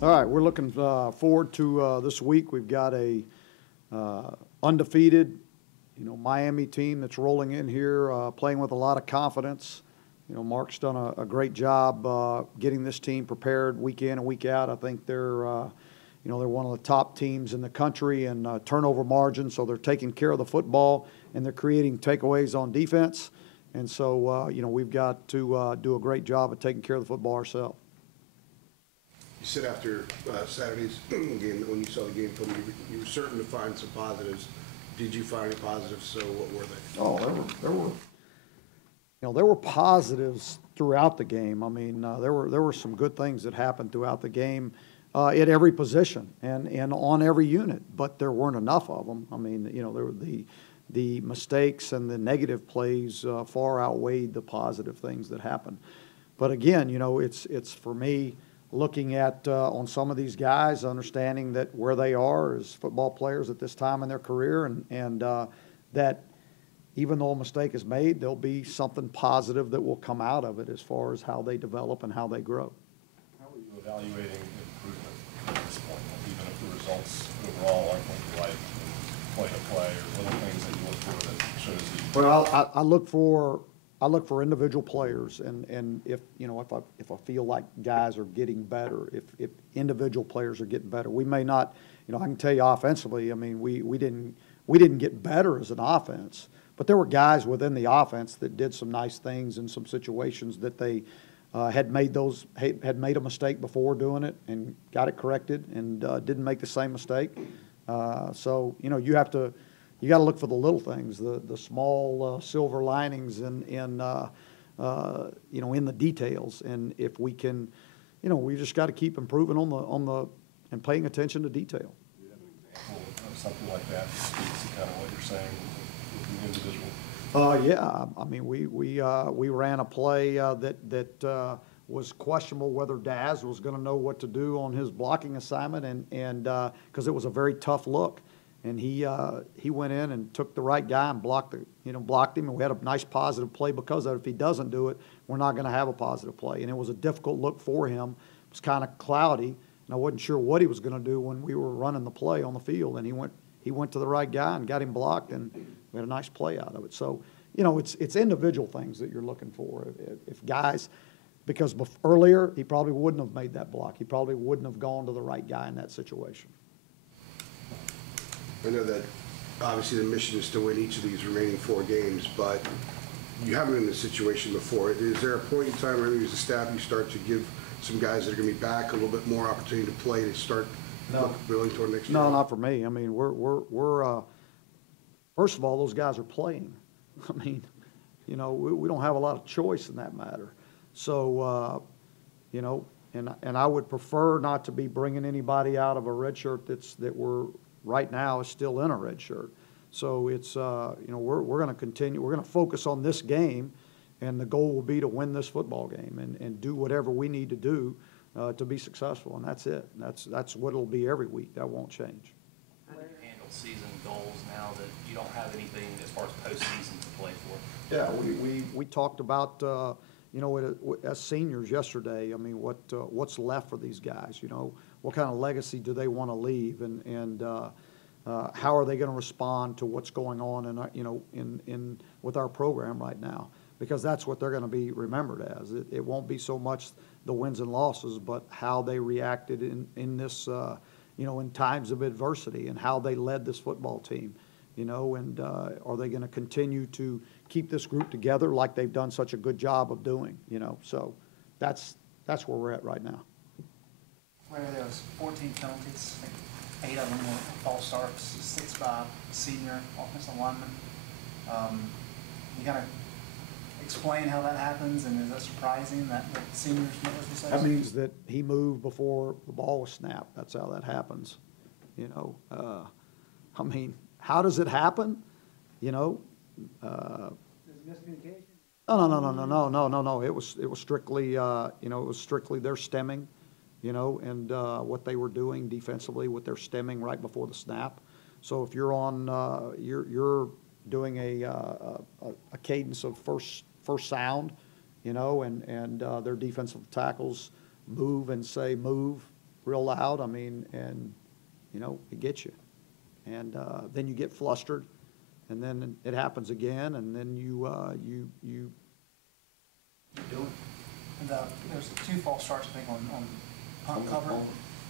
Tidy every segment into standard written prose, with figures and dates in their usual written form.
All right, we're looking forward to this week. We've got a undefeated, Miami team that's rolling in here, playing with a lot of confidence. Mark's done a great job getting this team prepared week in and week out. I think they're one of the top teams in the country in turnover margin, so they're taking care of the football and they're creating takeaways on defense. And so, we've got to do a great job of taking care of the football ourselves. You said after Saturday's game, when you saw the game film, you were certain to find some positives. Did you find any positives? So what were they? Oh, there were positives throughout the game. I mean, there were some good things that happened throughout the game at every position and on every unit, but there weren't enough of them. I mean, there were the mistakes and the negative plays far outweighed the positive things that happened. But again, it's for me, looking at on some of these guys, understanding that where they are as football players at this time in their career, and that even though a mistake is made, there'll be something positive that will come out of it as far as how they develop and how they grow. How are you evaluating improvement at this point, even if the results overall aren't what you like, play to play, or little things that you look for that shows you? Well, I look for individual players, and if I feel like guys are getting better, if individual players are getting better, we may not. I can tell you offensively. I mean, we didn't get better as an offense, but there were guys within the offense that did some nice things in some situations that they had made a mistake before doing it and got it corrected and didn't make the same mistake. So you got to look for the little things, the small silver linings in the details. And if we can, we just got to keep improving and paying attention to detail. Do you have an example of something like that that speaks to kind of what you're saying with the individual? Yeah, I mean, we ran a play that was questionable whether Daz was going to know what to do on his blocking assignment, and because it was a very tough look. And he went in and took the right guy and blocked him, and we had a nice positive play because of it. If he doesn't do it, we're not going to have a positive play. And it was a difficult look for him. It was kind of cloudy, and I wasn't sure what he was going to do when we were running the play on the field. And he went to the right guy and got him blocked, and we had a nice play out of it. So, it's individual things that you're looking for. If guys, because earlier he probably wouldn't have made that block. He probably wouldn't have gone to the right guy in that situation. I know that obviously the mission is to win each of these remaining 4 games, but you haven't been in this situation before. Is there a point in time where as a staff you start to give some guys that are going to be back a little bit more opportunity to play to start building toward next year? No, not for me. I mean, we're first of all, those guys are playing. I mean, we don't have a lot of choice in that matter. So, and I would prefer not to be bringing anybody out of a red shirt that we're right now is still in a red shirt. So it's, we're going to continue. We're going to focus on this game, and the goal will be to win this football game and do whatever we need to do to be successful, and that's it. That's what it'll be every week. That won't change. How do you handle season goals now that you don't have anything as far as postseason to play for? Yeah, we talked about, as seniors yesterday, I mean, what's left for these guys, what kind of legacy do they want to leave, and how are they going to respond to what's going on in with our program right now? Because that's what they're going to be remembered as. It won't be so much the wins and losses, but how they reacted in this, in times of adversity, and how they led this football team, and are they going to continue to keep this group together like they've done such a good job of doing, So that's where we're at right now. Where there was 14 penalties, I think 8 of them were false starts, 6 by senior offensive lineman. You kind of explain how that happens, and is that surprising that seniors make those mistakes? That means that he moved before the ball was snapped. That's how that happens. I mean, how does it happen? Miscommunication? No. It was strictly, their stemming. And what they were doing defensively with their stemming right before the snap. So if you're on, you're doing a cadence of first sound, and their defensive tackles move and say move real loud. I mean, and, you know, it gets you. And then you get flustered, and then it happens again, and then you do it. And there's 2 false starts, I think, on punt cover.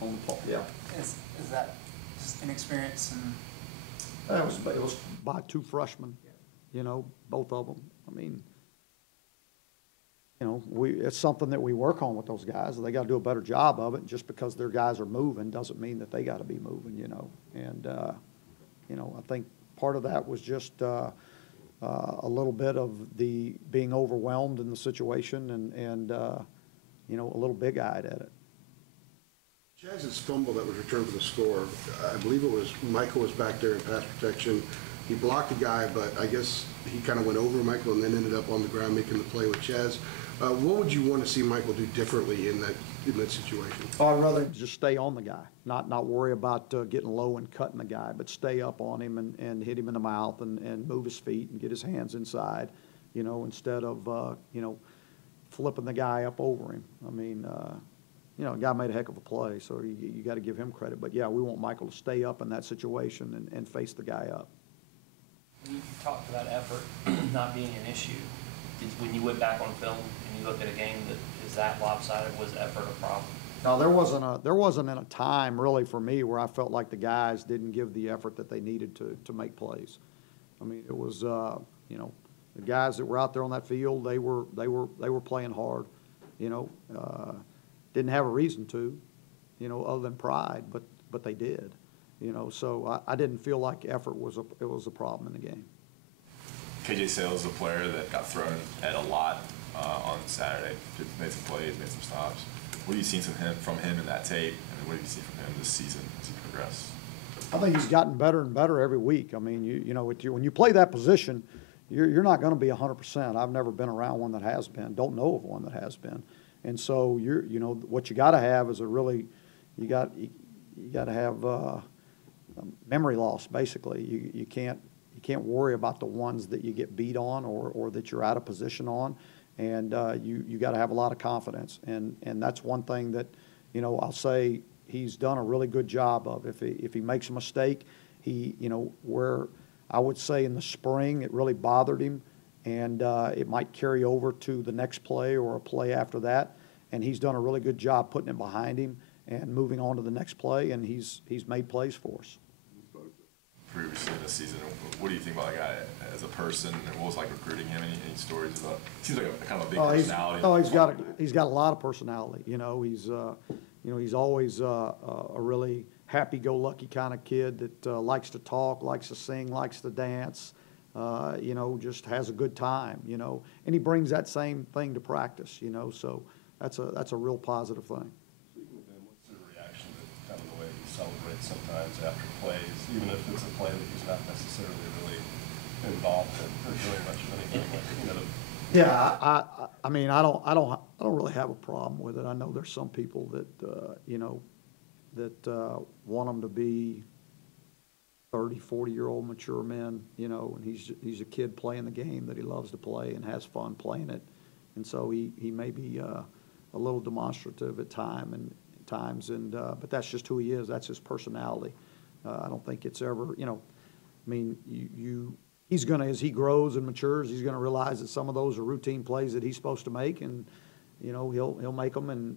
On the ball, yeah. Is that just inexperience and? It was by 2 freshmen, you know, both of them. I mean, you know, it's something that we work on with those guys. They got to do a better job of it. Just because their guys are moving doesn't mean that they got to be moving, you know. And, you know, I think part of that was just a little bit of the being overwhelmed in the situation and you know, a little big-eyed at it. Chaz's fumble that was returned for the score, I believe it was Michael was back there in pass protection. He blocked the guy, but I guess he kind of went over Michael and then ended up on the ground making the play with Chaz. What would you want to see Michael do differently in that situation? Oh, I'd rather just stay on the guy, not worry about getting low and cutting the guy, but stay up on him and hit him in the mouth and move his feet and get his hands inside, you know, instead of, you know, flipping the guy up over him. I mean, you know, the guy made a heck of a play, so you got to give him credit. But, yeah, we want Michael to stay up in that situation and face the guy up. When you talked about effort not being an issue, when you went back on film and you looked at a game that is that lopsided, was effort a problem? No, there wasn't in a time really for me where I felt like the guys didn't give the effort that they needed to make plays. I mean, it was you know, the guys that were out there on that field, they were playing hard, you know. Didn't have a reason to, you know, other than pride, but they did, you know. So I didn't feel like effort was a problem in the game. KJ Sales is a player that got thrown at a lot on Saturday. Made some plays, made some stops. What have you seen from him in that tape, and what have you seen from him this season as he progressed? I think he's gotten better and better every week. I mean, you know, when you play that position, you're not going to be 100%. I've never been around one that has been. Don't know of one that has been. And so you know, what you got to have is you got to have memory loss. Basically, you can't worry about the ones that you get beat on or that you're out of position on, and you got to have a lot of confidence. And that's one thing that, you know, I'll say he's done a really good job of. If he makes a mistake, you know, where I would say in the spring it really bothered him. And it might carry over to the next play or a play after that. And he's done a really good job putting it behind him and moving on to the next play, and he's made plays for us. Previously this season, what do you think about that guy as a person, and what was like recruiting him? Any stories about? Seems like a kind of a big personality. He's got a lot of personality. You know, he's always a really happy-go-lucky kind of kid that likes to talk, likes to sing, likes to dance. You know, just has a good time, you know, and he brings that same thing to practice, you know, so that's a real positive thing. Speaking with him, what's the reaction to kind of the way he celebrates sometimes after plays, even if it's a play that he's not necessarily really involved in or doing much of anything, you know? Yeah, I mean, I don't really have a problem with it. I know there's some people that you know, that want him to be 30, 40-year-old mature men, you know, and he's a kid playing the game that he loves to play and has fun playing it. And so he may be a little demonstrative at times, but that's just who he is. That's his personality. I don't think it's ever, you know, I mean, he's going to, as he grows and matures, he's going to realize that some of those are routine plays that he's supposed to make, and, you know, he'll make them and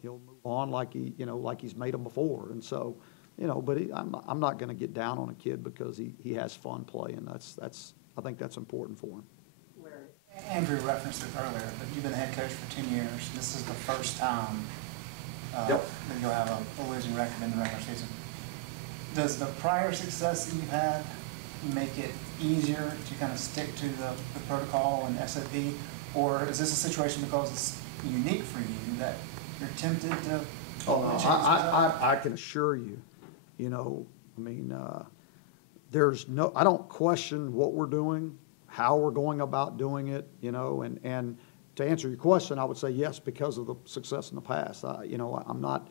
he'll move on like he's made them before. And so, you know, but I'm not going to get down on a kid because he has fun playing. I think that's important for him. Larry, Andrew referenced it earlier, but you've been the head coach for 10 years. This is the first time that you'll have a losing record in the regular season. Does the prior success that you've had make it easier to kind of stick to the protocol and SOP, or is this a situation because it's unique for you that you're tempted to? Oh, no, I can assure you. You know, I mean, I don't question what we're doing, how we're going about doing it, you know, and to answer your question, I would say yes, because of the success in the past. You know, I'm not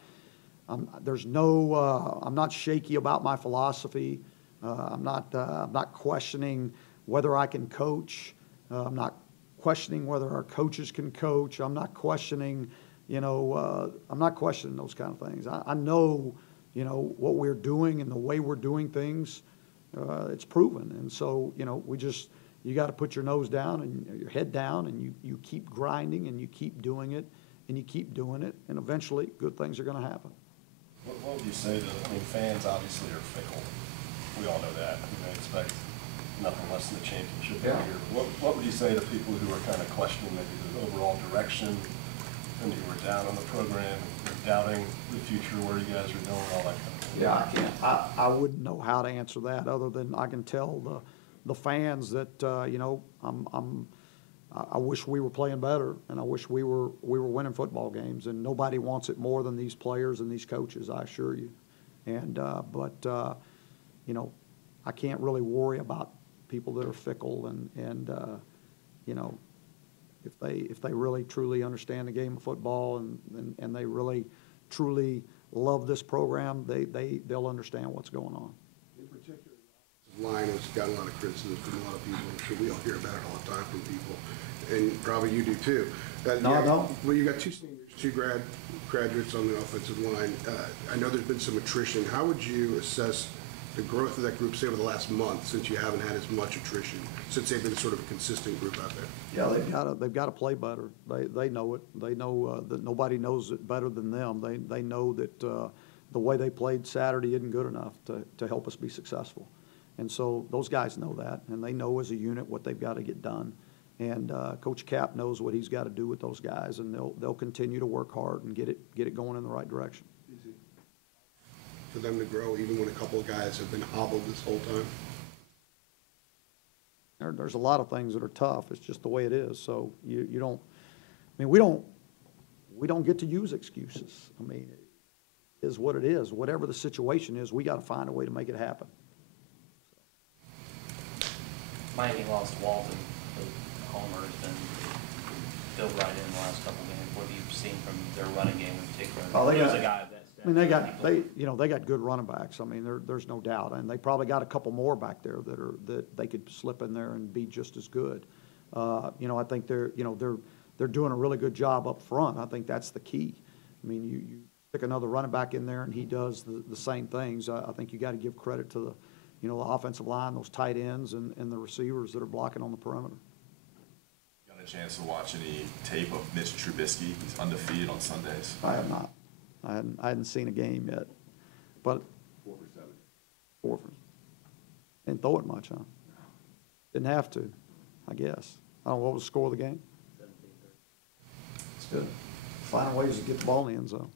shaky about my philosophy. I'm not questioning whether I can coach. I'm not questioning whether our coaches can coach. I'm not questioning, I'm not questioning those kind of things. I know, what we're doing and the way we're doing things, it's proven. And so, you got to put your nose down and your head down, and you keep grinding and you keep doing it and you keep doing it, and eventually good things are going to happen. What would you say to, fans obviously are fickle. We all know that. They expect nothing less than a championship every year. What would you say to people who are kind of questioning maybe the overall direction, and you were down on the program, doubting the future, where you guys are going, all that kind of thing? Yeah, I wouldn't know how to answer that other than I can tell the fans that, I wish we were playing better, and I wish we were winning football games, and nobody wants it more than these players and these coaches, I assure you. And I can't really worry about people that are fickle, and if they really truly understand the game of football and they really truly love this program, they'll understand what's going on. In particular, the line has gotten a lot of criticism from a lot of people. I'm sure we all hear about it all the time from people, and probably you do too. No, I don't. Well, you got two seniors, two graduates on the offensive line. I know there's been some attrition. How would you assess the growth of that group, say, over the last month, since you haven't had as much attrition, since they've been sort of a consistent group out there? Yeah, they've got to play better. They know it. They know that nobody knows it better than them. They know that the way they played Saturday isn't good enough to help us be successful. And so those guys know that, and they know as a unit what they've got to get done. And Coach Cap knows what he's got to do with those guys, and they'll continue to work hard and get it going in the right direction. Easy for them to grow, even when a couple of guys have been hobbled this whole time? There's a lot of things that are tough. It's just the way it is. So you don't. I mean, we don't get to use excuses. I mean, it is what it is. Whatever the situation is, we got to find a way to make it happen. Miami lost Walton, but Homer has been filled right in the last couple of games. What have you seen from their running game in particular? Oh, He was a guy that I mean, they got good running backs. I mean, there's no doubt, and they probably got a couple more back there that they could slip in there and be just as good. I think they're doing a really good job up front. I think that's the key. I mean, you stick another running back in there and he does the same things. I think you got to give credit to the offensive line, those tight ends, and the receivers that are blocking on the perimeter. Got a chance to watch any tape of Mitch Trubisky? He's undefeated on Sundays. I have not. I hadn't seen a game yet, but 4 for 7. 4 for. Didn't throw it much, huh? Didn't have to, I guess. I don't know, what was the score of the game? 17-30. It's good. Finding ways to get the ball in the end zone.